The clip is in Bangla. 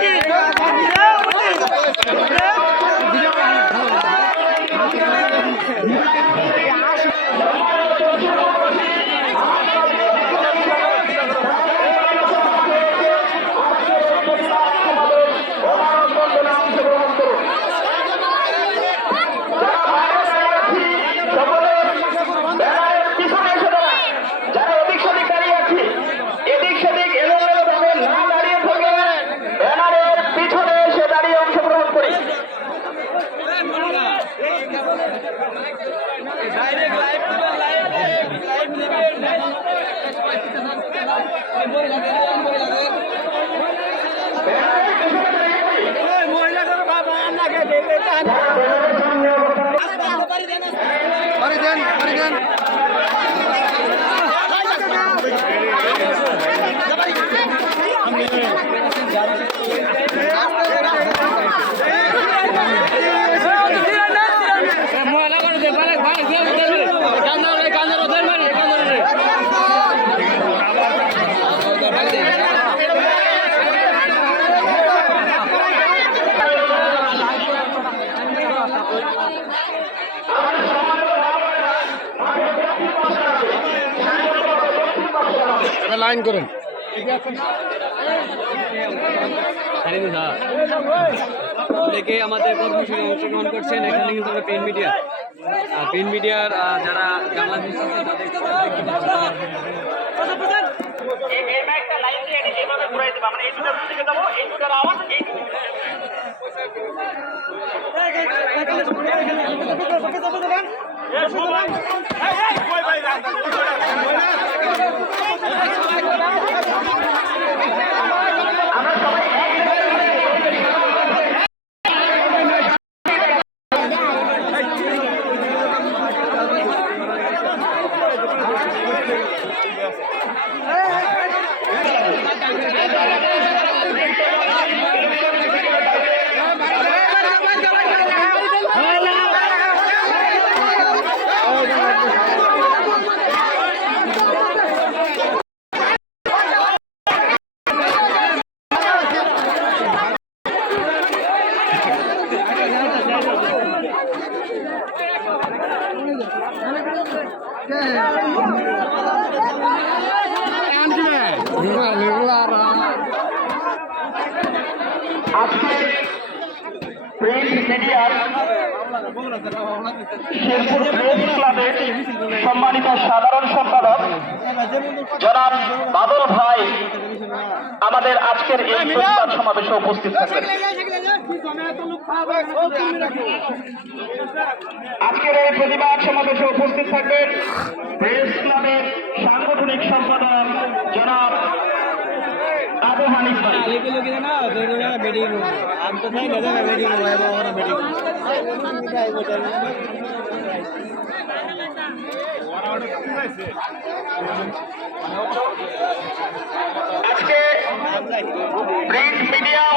Yeah, yeah, yeah. ব্যানারের পিছনে দাঁড়িয়ে করি। পানি দেন পানি দেন লাইন করেন। অনেকে আমাদের কর্মসূচিতে অংশগ্রহণ করছেন এখানে কিন্তু আমরা পেন মিডিয়া। পেন মিডিয়ার যারা বাংলাদেশ আছে তাদের দেখতে পাচ্ছেন। এই এই মাইকটা লাইন দিয়ে এনে যেভাবে ঘুরাই দেবো আমরা এই দুটার দিকে যাব এই দুটার আওয়াজ এই আমরা সম্মানিত সাধারণ সম্পাদক জনাব বাদল ভাই আমাদের আজকের এই প্রতিবাদ সমাবেশে উপস্থিত থাকবেন আজকের এই প্রতিবাদ সমাবেশে উপস্থিত থাকবেন প্রেস ক্লাবের সাংগঠনিক সম্পাদক জনাব আবু হানিফ আজকে প্রিন্ট মিডিয়া